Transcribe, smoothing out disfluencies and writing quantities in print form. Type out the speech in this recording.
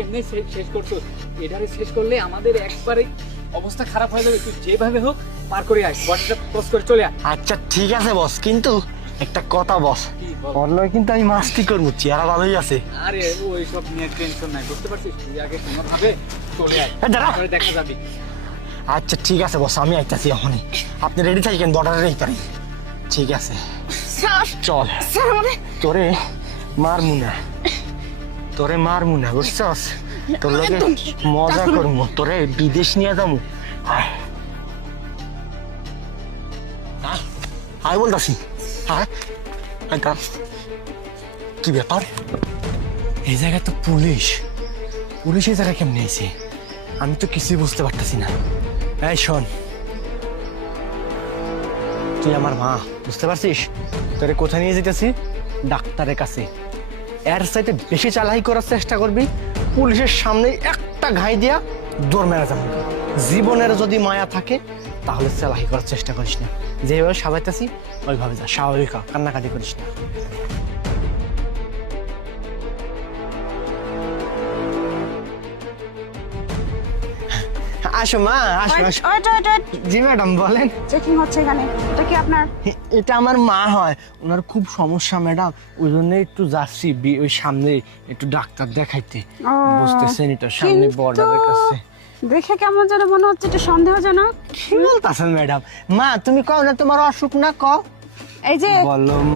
এমনি শেষ করছো, এটারে শেষ করলে আমাদের একবারে অবস্থা খারাপ হয়ে যাবে। তুই যেভাবে হোক পার করে আয়, বডিটা ক্রস করে চলে আয়। আচ্ছা ঠিক আছে বস, কিন্তু একটা কথা বস, কি বল? অন্যয় কিন্তু আমি মাস্তি করবো, চেহারা ভালোই আছে। আরে ওই সব নিয়ে টেনশন নাই, বুঝতে পারছিস? তুই আগে কোনোভাবে চলে আয়, দাঁড়া। তারপরে দেখা যাবে। আচ্ছা ঠিক আছে বস, আমি আইতাছি এখনই, আপনি রেডি থাকেন বর্ডারের এইখানে। ঠিক আছে স্যার চল, স্যার মানে তোরে মারমু না বুঝছস, তোর লগে মজা করবো, তোরে বিদেশ নিয়ে যাবো। আয় আয়, আয় বলতাছি, আয় আয় দাঁড়া। কি ব্যাপার, এই জায়গায় তো পুলিশ এই জায়গায় কেমনে আইছে? আমি তো কিছুই বুঝতে পারতেছি না। এই শোন, তুই আমার মা, বুঝতে পারছিস? তোরে কোথায় নিয়ে যেতেছি? ডাক্তারের কাছে। এর সাথে বেশি চালাকি করার চেষ্টা করবি, পুলিশের সামনে একটা ঘাই দিয়া দৌড় মেরে যাবো। জীবনের যদি মায়া থাকে তাহলে চালাকি করার চেষ্টা করিস না, যেভাবে সাজাইতেছি ওইভাবে যা, স্বাভাবিক হ, কান্নাকাটি করিস না। আসো মা, আসো আসো। জি ম্যাডাম বলেন। চেকিং হচ্ছে এখানে, এটা কি আপনার? এটা আমার মা হয়, ওনার খুব সমস্যা ম্যাডাম, ওই জন্য একটু যাচ্ছি ওই সামনে একটু ডাক্তার দেখাইতে। ও, বুঝতেছেন, এটা সামনে কিন্তু বর্ডারের কাছে। দেখে কেমন যেন মনে হচ্ছে, একটু সন্দেহজনক। কি বলতেছেন ম্যাডাম? মা তুমি কও না তোমার অসুখ না, কও। এই যে বলো